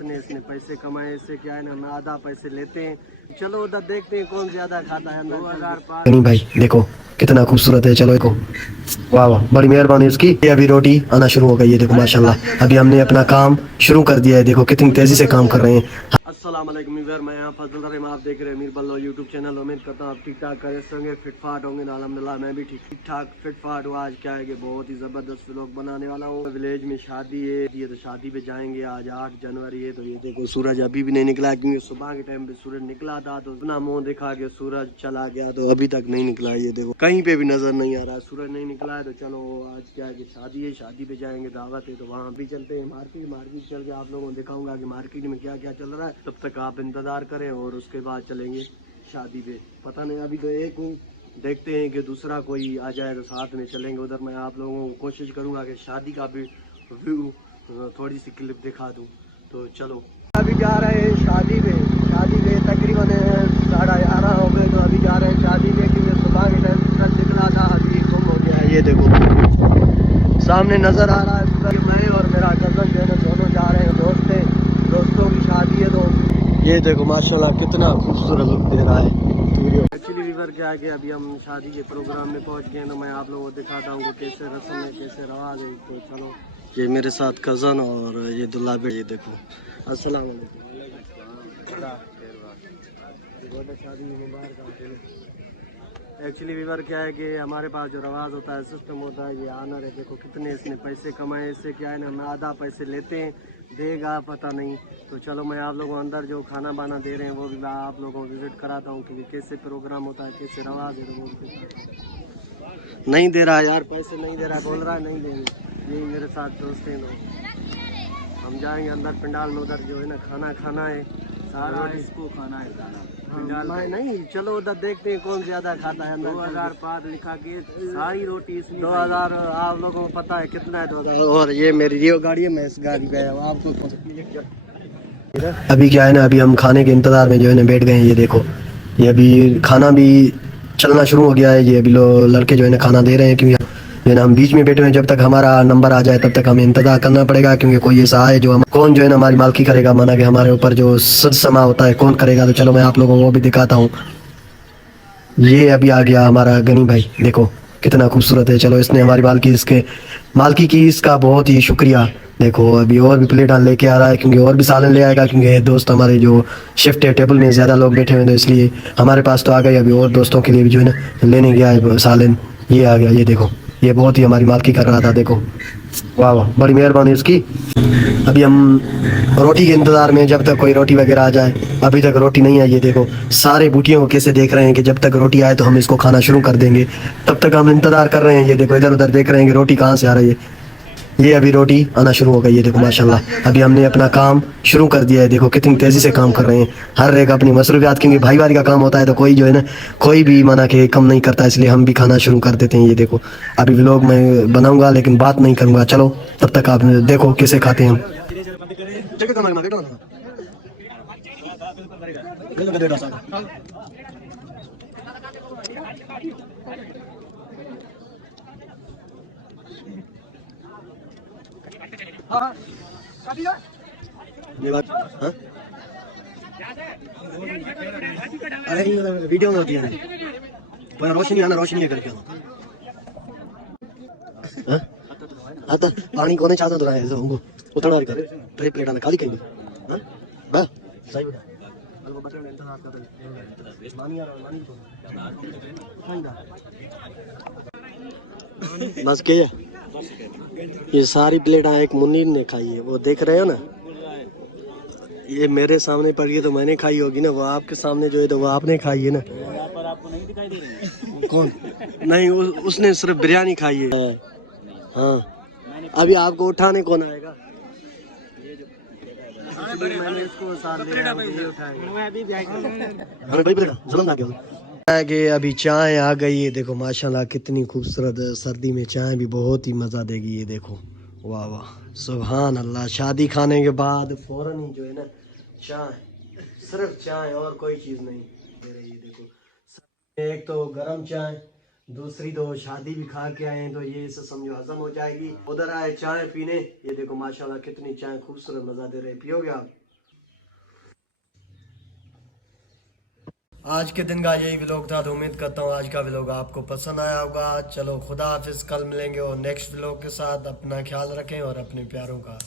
कितने इसने पैसे कमाए। इससे क्या है ना, हम आधा पैसे लेते हैं। चलो उधर देखते हैं कौन ज्यादा खाता है। 2005 नहीं भाई देखो कितना खूबसूरत है। चलो देखो, वाह वाह, बड़ी मेहरबानी उसकी। ये अभी रोटी आना शुरू हो गई है, देखो माशाल्लाह। अभी हमने अपना काम शुरू कर दिया है, देखो कितनी तेजी से काम कर रहे हैं। अस्सलाम वालेकुम व्यूअर, मैं यहाँ फजल रहीम, आप देख रहे हैं मीर बल्लो यूट्यूब चैनल। उम्मीद करता हूँ आप ठीक ठाक करे होंगे, फिट फाट होंगे ना। अल्हम्दुलिल्लाह मैं भी ठीक ठाक फिट फाट हूँ। आज क्या है कि बहुत ही ज़बरदस्त व्लॉग बनाने वाला हूँ। विलेज में शादी है, ये तो शादी पे जाएंगे। आज 8 जनवरी है। तो ये देखो सूरज अभी भी नहीं निकला, क्योंकि सुबह के टाइम पे सूरज निकला था तो अपना मुँह दिखा के सूरज चला गया, तो अभी तक नहीं निकला। ये देखो कहीं पे भी नजर नहीं आ रहा, सूरज नहीं निकला है। तो चलो आज क्या है कि शादी है, शादी पे जाएंगे, दावत है, तो वहाँ भी चलते हैं। मार्केट चल के आप लोगों को दिखाऊंगा कि मार्केट में क्या क्या चल रहा है। तब तक आप इंतजार करें और उसके बाद चलेंगे शादी पे। पता नहीं, अभी तो एक हूँ, देखते हैं कि दूसरा कोई आ जाए तो साथ में चलेंगे उधर। मैं आप लोगों को कोशिश करूँगा कि शादी का भी व्यू थोड़ी सी क्लिप दिखा दूँ। तो चलो अभी जा रहे हैं शादी पे। शादी पे तकरीबन 11:30 हो गए, तो अभी जा रहे हैं शादी पे, क्योंकि सुबह के टाइम सूरज निकला था, अभी गुम हो गया है। ये देखो सामने नज़र आ रहा है सूरज। मैं और मेरा कज़न जो है ना, दोनों जा रहे हैं। दोस्तों की शादी है। तो ये देखो माशाल्लाह कितना खूबसूरत लुक दे रहा है। एक्चुअली व्यूअर क्या है कि अभी हम शादी के प्रोग्राम में पहुंच गए हैं, तो मैं आप लोगों को दिखाता हूँ कि कैसे रस्म है, कैसे रवाज है। तो चलो, ये मेरे साथ कज़न और ये दुल्हा भी। ये देखो अस्सलाम वालेकुम। शादी मुबारक। एक्चुअली व्यूअर क्या है कि हमारे पास जो रवाज होता है, सिस्टम होता है, ये आनर है। देखो कितने इसने पैसे कमाए। इससे क्या है ना, हम आधा पैसे लेते हैं, देगा पता नहीं। तो चलो मैं आप लोगों को अंदर जो खाना बाना दे रहे हैं वो भी मैं आप लोगों को विजिट कराता हूँ कि कैसे प्रोग्राम होता है, कैसे रवाज है। तो वो नहीं दे रहा है यार, पैसे नहीं दे रहा है, बोल रहा है नहीं देंगे। यही मेरे साथ दोस्त हैं लोग। हम जाएंगे अंदर पंडाल में, उधर जो है ना खाना खाना है, सारा इसको खाना है। खाना नहीं, चलो उधर देखते हैं कौन ज्यादा खाता है। 2005 लिखा के सारी रोटी इसमें 2000 आप लोगों को पता है कितना है 2000। और ये मेरी रियो गाड़ी है, मैं इस गाड़ी पे आया हूँ। आपको अभी क्या है ना, अभी हम खाने के इंतजार में जो है ना बैठ गए हैं। ये देखो, ये अभी खाना भी चलना शुरू हो गया है। ये अभी लड़के जो है ना खाना दे रहे हैं, क्योंकि जो है ना हम बीच में बैठे हुए हैं। जब तक हमारा नंबर आ जाए तब तक हमें इंतजार करना पड़ेगा, क्योंकि कोई ऐसा है जो हम कौन जो है ना हमारी मालकी करेगा, माना कि हमारे ऊपर जो सद समा होता है कौन करेगा। तो चलो मैं आप लोगों को भी दिखाता हूँ। ये अभी आ गया हमारा गनी भाई, देखो कितना खूबसूरत है। चलो इसने हमारी मालकी की इसका बहुत ही शुक्रिया। देखो अभी और भी प्लेट लेके आ रहा है, क्योंकि और भी सालन ले आएगा, क्योंकि दोस्त हमारे जो शिफ्ट है टेबल में ज़्यादा लोग बैठे हुए हैं, तो इसलिए हमारे पास तो आ गए। अभी और दोस्तों के लिए भी जो है ना लेने गया है सालन। ये आ गया, ये देखो, ये बहुत ही हमारी मालकी कर रहा था। देखो वाह वाह, बड़ी मेहरबानी उसकी। अभी हम रोटी के इंतज़ार में, जब तक कोई रोटी वगैरह आ जाए। अभी तक रोटी नहीं आई है। देखो सारे बूटियों को कैसे देख रहे हैं कि जब तक रोटी आए तो हम इसको खाना शुरू कर देंगे। तब तक हम इंतज़ार कर रहे हैं। ये देखो इधर उधर देख रहे हैं कि रोटी कहाँ से आ रही है। ये अभी रोटी आना शुरू हो गई है, देखो माशाल्लाह। अभी हमने अपना काम शुरू कर दिया है, देखो कितनी तेज़ी से काम कर रहे हैं। हर एक अपनी मसरूफियात, क्योंकि भाईवारी का काम होता है तो कोई जो है ना कोई भी मना के कम नहीं करता, इसलिए हम भी खाना शुरू कर देते हैं। ये देखो अभी व्लॉग मैं बनाऊंगा लेकिन बात नहीं करूंगा। चलो तब तक आप देखो कैसे खाते हैं हम। ये बात हाँ? अरे वीडियो में होती है पूरा रोशनी आना, रोशनी है करके हाँ? आता पानी कोने चाहता तो रहा है हमको उतना कर ट्रे प्लेट आना खाली कहीं हाँ बा सही बता अलगो बटन इंतजार कर मानी यार मानी तो बस के ये सारी प्लेटा एक मुनीर ने खाई है, वो देख रहे हो ना। ये मेरे सामने पड़ी है तो मैंने खाई होगी ना, वो आपके सामने जो है तो वो आपने खाई है ना। पर आपको नहीं दिखाई दे रही है कौन नहीं उसने सिर्फ बिरयानी खाई है। हाँ अभी आपको उठाने कौन आएगा। मैंने इसको साथ ले अभी चाय आ गई है, देखो माशाल्लाह कितनी खूबसूरत। सर्दी में चाय भी बहुत ही मज़ा देगी। ये देखो वाह वाह सुभान अल्लाह। शादी खाने के बाद फौरन ही जो है ना चाय, सिर्फ चाय और कोई चीज़ नहीं दे रही है। देखो एक तो गरम चाय, दूसरी तो शादी भी खा के आए हैं तो ये इसे समझो हजम हो जाएगी। उधर आए चाय पीने, ये देखो माशाल्लाह कितनी चाय खूबसूरत मज़ा दे रहे। पियोगे आप? आज के दिन का यही व्लॉग था, तो उम्मीद करता हूँ आज का व्लॉग आपको पसंद आया होगा। चलो खुदा हाफिज, कल मिलेंगे और नेक्स्ट व्लॉग के साथ। अपना ख्याल रखें और अपने प्यारों का।